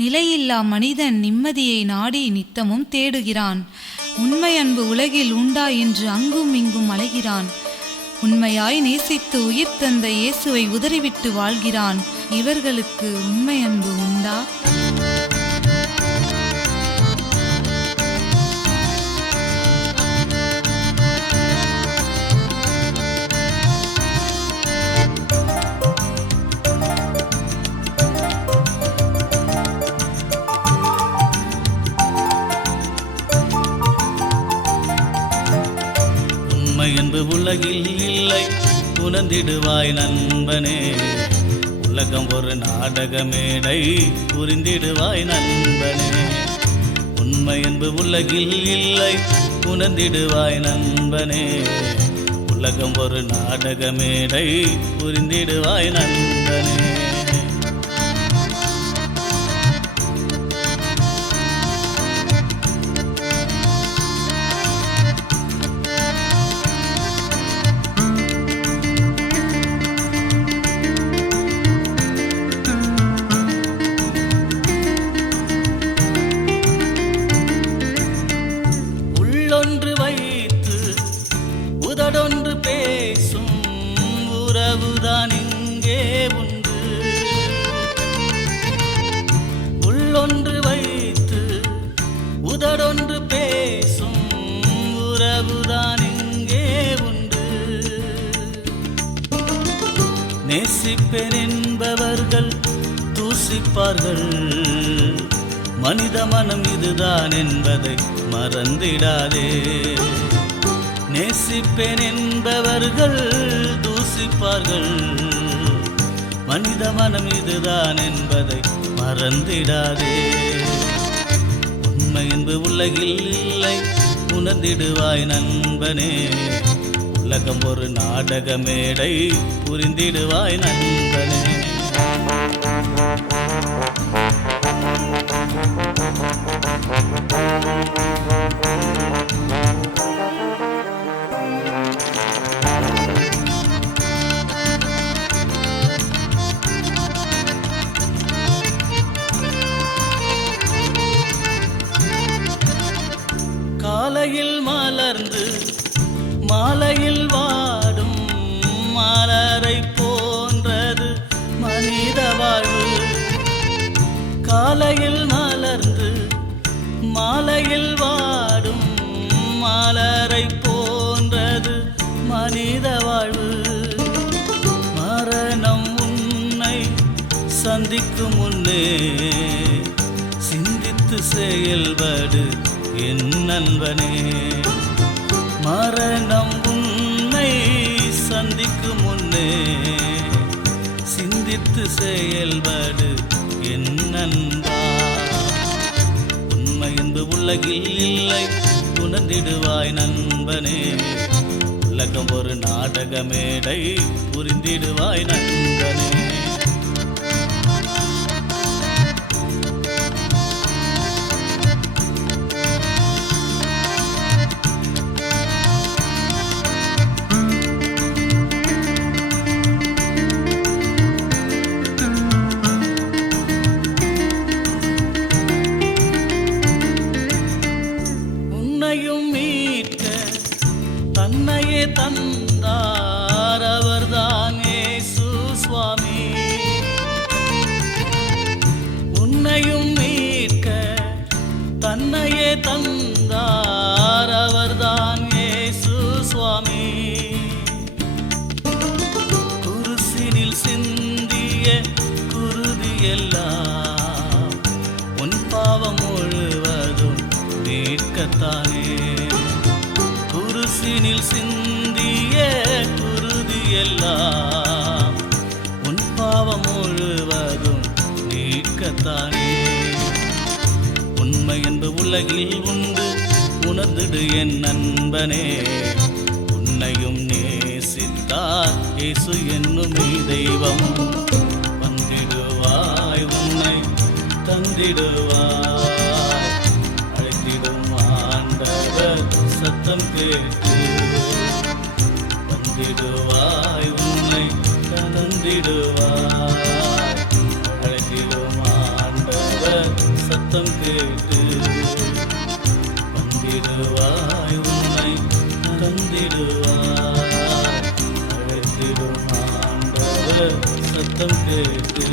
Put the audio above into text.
நிலையில்லா மனிதன் நிம்மதியை நாடி நித்தமும் தேடுகிறான். உண்மை அன்பு உலகில் உண்டா என்று அங்கும் இங்கும் அலைகிறான். உண்மையாய் நேசித்து உயிர் தந்த இயேசுவை உதறிவிட்டு வாழ்கிறான். இவர்களுக்கு உண்மை அன்பு உண்டா? என்பு உலகில் இல்லை, உணர்ந்திடுவாய் நண்பனே. உலகம் ஒரு நாடக மேடை, புரிந்திடுவாய் நண்பனே. உண்மை என்பு உலகில் இல்லை, உணர்ந்திடுவாய் நண்பனே. உலகம் ஒரு நாடக மேடை, புரிந்திடுவாய் நண்பனே. உள்ளொன்று வைத்து உதடொன்று பேசும் உறவுதான் இங்கே உண்டு. உள்ளொன்று வைத்து உதடொன்று பேசும் உறவுதான் இங்கே உண்டு. நேசிப்பேன் என்பவர்கள் தூசிப்பார்கள். மனித மனம் இதுதான் என்பதை மறந்திடாதே. நேசிப்பேன் என்பவர்கள் தூசிப்பார்கள். மனித மனம் இதுதான் என்பதை மறந்திடாதே. உண்மை என்பது உலகில் இல்லை, உணர்ந்திடுவாய் நண்பனே. உலகம் ஒரு நாடக மேடை, புரிந்திடுவாய் நண்பனே. காலையில் மலர்ந்து மாலையில் வாடும் மலரை போன்றது மனித வாழ்வு. காலையில் மலர்ந்து மாலையில் வாடும் மலரை போன்றது மனித வாழ்வு. மரணம் உன்னை சந்திக்கும் முன்னே சிந்தித்து செயல்படு என் நண்பனே. மரணம் உன்னை சந்திக்கும் முன்னே சிந்தித்து செயல்படு என் நண்பா. உண்மை என்பது உலகில் இல்லை, உணர்ந்திடுவாய் நண்பனே. உலகம் ஒரு நாடக மேடை, புரிந்திடுவாய் நண்பனே. மீட்க தன்னையே தந்தார், அவர்தான் இயேசு சுவாமி. உன்னையும் மீட்க தன்னையே தந்தார், அவர்தான் இயேசு சுவாமி. குருசினில் சிந்திய குருதியெல்லாம் உன் பாவம் முழுவதும் மீட்கத்தானே. குருசினில் சிந்திய குருதியெல்லாம் உன் பாவம் முழுவதும் மீட்கத்தானே. உண்மை என்பது உலகில் உண்டு, உணர்ந்திடு என் நண்பனே. உன்னையும் நேசித்தார் இயேசு என்னும் தெய்வம். வந்திடுவாய், உன்னை தந்திடுவாய். சத்தம் கேட்டு வந்திடுவாய், உன்னை தந்திடுவாய். அழைத்திடும் ஆண்டவர் சத்தம் கேட்டு வந்திடுவாய் உன்னை தந்திடுவாய் அழைத்திடும் ஆண்டவர் சத்தம் கேட்டு